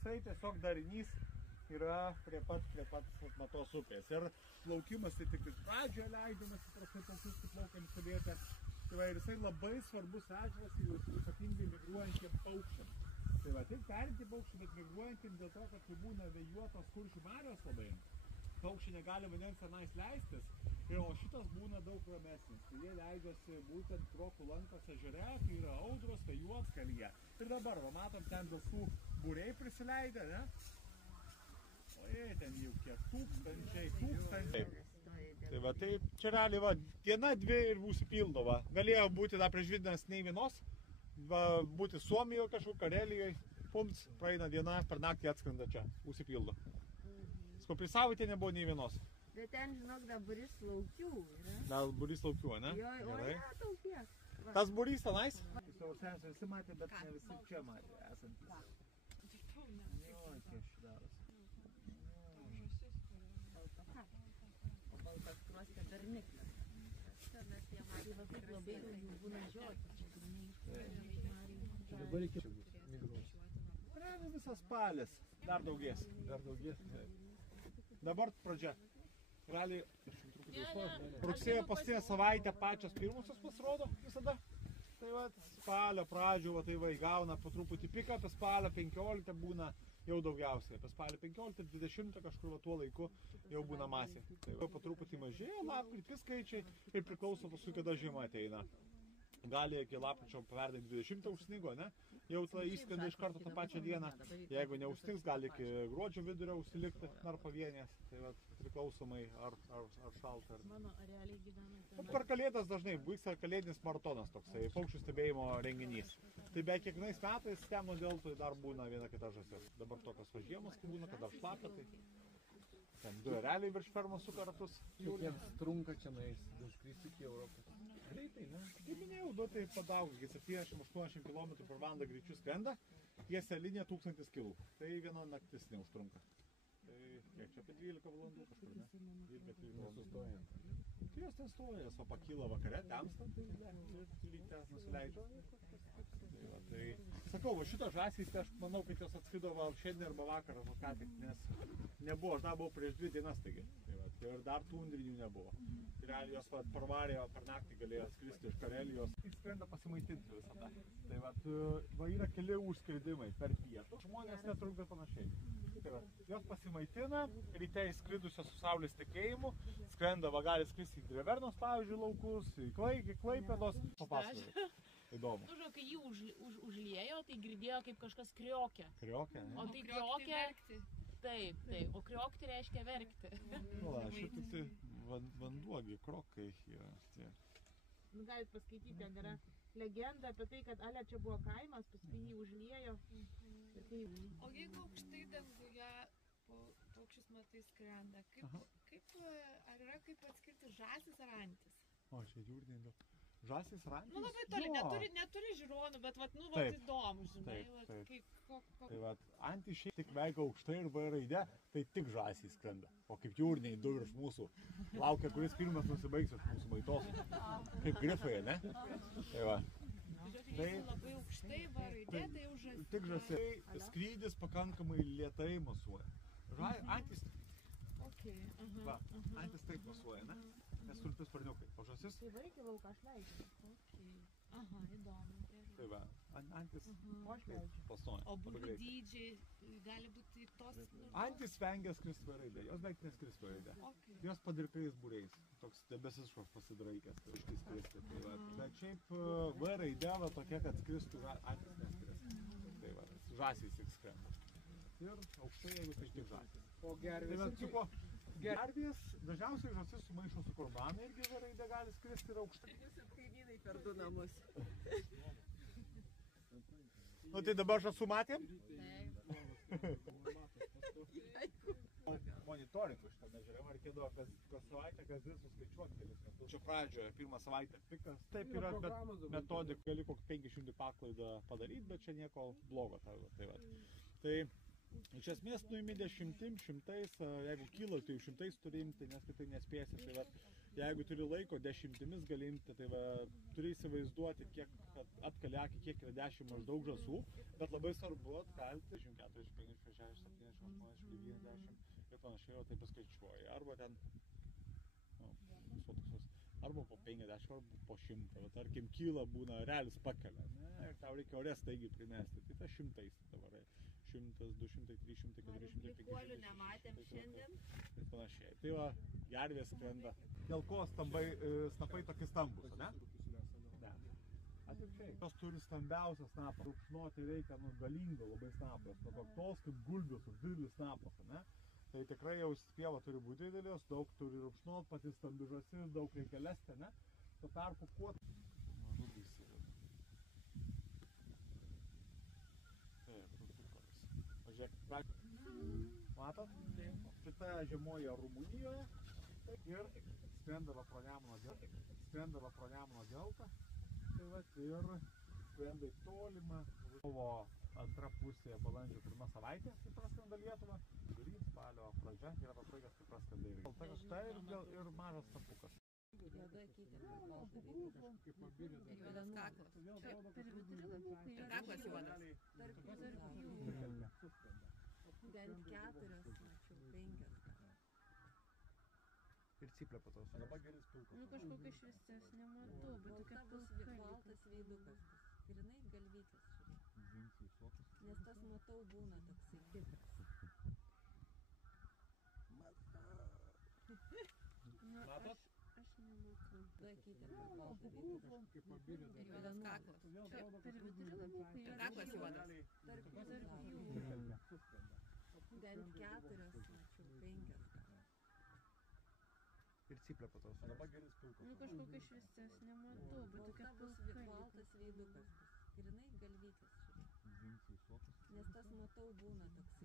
toksai tiesiog darinys yra prie pat Matos upės. Ir plaukimas tai tik pradžioje leidimas, įprastai paukščius plaukiam stebėti. Tai va, ir jisai labai svarbus ežeras, ypatingai migruojantiem paukščiam. Tai va, tik perinti paukščių, bet migruojantiem dėl to, kad kai būna vėjuotos Kuršių marios labai, paukščiai negali vandens tenais leistis, o šitas būna daug ramesnis. Tai jie leidžiasi būtent Krokų Lankos ežere, kai yra audros, tai Juodkalyje. Ir dabar, va, matom, ten visų būriai prisileidę, ne? O jie ten jau kiek tūkstančiai. Tai va, tai čia realiai, va, diena, dvi ir užsipildo, va. Galėjo būti dar prieš vidinės nei vienos, va, būti Suomijoje kažkur, Karelijoje, pumts, praeina diena, per naktį atskrenda čia, užsipildo. Prieš savaitę nebuvo nei vienos. Bet ten, žinok, dar būrys laukių yra. Dar būrys laukių, ne? Jo, o ne, daugies. Tas būrys tenais? Savo sensą visi matė, bet ne visi čia matė esantis. Jo, čia šidaras. O baltas kruostė berniklis. Mes jie matė, va kaip labai jų būna žioti. Čia dabar reikia migruoti. Realiai visas spalis. Dar daugės. Dar daugės. Dabar pradžia. Realiai, rugsėjo paskutinę savaitę pačios pirmusios pasirodo visada. Tai va, spalio pradžių, va, tai va, įgauna po truputį piką, apie spalio 15 būna jau daugiausiai. Apie spalio 15-20 kažkur va, tuo laiku jau būna masė. Tai va, po truputį mažėja, lapkritį skaičiai ir priklauso paskui, kada žiema ateina. Gali iki lapkričio paverdinti 20 užsnigo, ne? Jau tai įskrenda iš karto tą pačią dieną. Jeigu neužsnigs, gali iki gruodžio vidurio užsilikti dar pavienės. Tai va, priklausomai ar šalta. Mano realiai gyvena. Per Kalėdas dažnai vyksta kalėdinis maratonas toksai, paukščių stebėjimo renginys. Tai be kiekvienais metais Stemono deltoje dar būna viena kita žąsis. Dabar tokios žiemos, kai būna, kad dar šlapia, tai ten du ereliai virš fermos suka ratus. Kiek jiems trunka čia nueis, skristi iki Europos? Greitai, ne? Kaip minėjau, du tai padaug, 70-80 km per valandą greičiu skrenda, tiesia linija 1000 km. Tai viena naktis neužtrunka. Tai kiek čia apie 12 valandų kažkur, ne? 12 Nesustoja. Tai jos ten stoja, o pakyla vakare, temstant, tai ryte nusileidžia. Tai sakau, va šitos žąsys, tai aš manau, kad jos atskrido šiandien arba vakarą, ką tik, nes nebuvo, aš dar buvau prieš 2 dienas, taigi. Tai ir dar tundrinių nebuvo. Tai realiai jos parvarė, per naktį galėjo atskristi iš Karelijos. Tai skrenda pasimaitinti visada. Tai va yra keli užskridimai per pietų, žmonės netrukdo panašiai. Tai va, jos pasimaitina, ryte įskridusios su saulės tekėjimu, skrenda, va gali skristi į Drevernos, pavyzdžiui, laukus, į Klaipėdos. Papasakokit. Įdomu. Nu, kai jį užliejo, tai girdėjo kaip kažkas kriokė. Kriokė, ne? O tai kriokė... Taip, taip. O kriokti reiškia verkti. Nu, šitai tai vanduogi, krokai yra. Nu, galit paskaityti, ten yra legenda apie tai, kad Ale čia buvo kaimas, paskui jį užliejo. O jeigu aukštai danguje paukščius matai skrenda, ar yra kaip atskirti žąsis ar antis? O, čia jūriniai daug. Žąsis ar antis? Nu, labai toli, neturi žiūronų, bet vat, nu, vat įdomu, žinai. Tai vat, antis šiaip tik veikia aukštai ir V raide, tai tik žąsys skrenda. O kaip jūriniai du virš mūsų laukia, kuris pirmas nusibaigs iš mūsų maitos. Kaip grifai, ne? Tai va. Tai labai aukštai V raide, tai jau žąsis. Tik žąsiai skrydis pakankamai lėtai masuoja. Antis va, antis taip masuoja, ne? Nes tulpis sparniukai. O žąsis? Tai vaikį lauką aš leidžiu. Aha, įdomu. Tai va, antis pasuoja. O burų dydžiai gali būti tos... Antis vengia skristi V raide, jos beveik neskris V raide. Jos padirkais būriais. Toks debesiškas pasidraikęs, tai iškai skristi. Bet šiaip V raide va tokia, kad skristų antis neskris. Tai va, žąsys tik skrenda. Ir aukštai, jeigu tai tik žąsys. O gervės? Gervės, dažniausiai žąsis sumaišo su korbanai irgi V raide gali skristi ir aukštai. Jūsų kaimynai per du namus. Nu tai dabar žąsų matėm? Monitoringų šitą žiūrėjom, reikėdavo kas savaitę, kas dvi suskaičiuoti kelis metus. Čia pradžioje, pirmą savaitę pikas. Taip yra, bet metodika gali kokį 500 paklaidą padaryti, bet čia nieko blogo. Tai iš esmės nuimi 10, 100, jeigu kyla, tai 100 turi imti, nes kitai nespėsi. Tai jeigu turi laiko, 10 gali imti, tai va, turi įsivaizduoti, kiek atkali akį, kiek yra 10 maždaug žąsų, bet labai svarbu atkalti 24, 25, 26, 70, 80, 90 ir panašiai, o taip paskaičiuoji. Arba ten, arba po 50, arba po 100. Va, tarkim, kyla būna, realis pakelia, ne, ir tau reikia ore staigiai primesti, tai ta 100 tavarai. 100, 200, 300, 400, 500. Nematėm šiandien. Ir panašiai. Tai va, gervės skrenda. Dėl ko snapai tokie stambus, ne? Ne. Atvirkščiai. Jos turi stambiausią snapą. Rupšnoti reikia galingo labai snapas. Tos kaip gulbius, didelis snapas, ne? Tai tikrai jau pieva turi būti didelis, daug turi rupšnot, pati stambi žąsis, daug reikia lesti, ne? Tuo tarpu kuo... Mažu įsiveda. Matot? Šita žiemoja Rumunijoje ir skrendavo pro Nemuno deltą. Tai va, ir skrenda į tolimą. Buvo antra pusė balandžio 1 savaitė, kai praskrenda Lietuvą. Vidurys, spalio pradžia yra tas laikas, kai praskrenda ir Balta višta ir mažas tapukas. Juoda akytė, balta vytas. Ir juodas kaklas. Čia per vidurį labiau, kai kaklas juodas. Tarp jų. Bent 4, mačiau, 5. Ir cyplė po to. Dabar geris pilkas. Nu kažkokia šviesesnė matau, bet tokia pilka. Baltas veidukas bus. Grinai galvytis, žiūrėk. Nes tas matau būna toksai tikras. Matot? Aš nematau. Dakytė, balta veidukas. Ir juodas kaklas. Čia per vidurį labiau, kai Kaklas juodas. Tarp jų. Bent 4, mačiau, 5. Ir cyplė po to. Dabar geris pilkas. Nu kažkokia šviesesnė matau, bet tokia pilka. Baltas veidukas bus. Grinai galvytis, žiūrėk. Nes tas matau būna toksai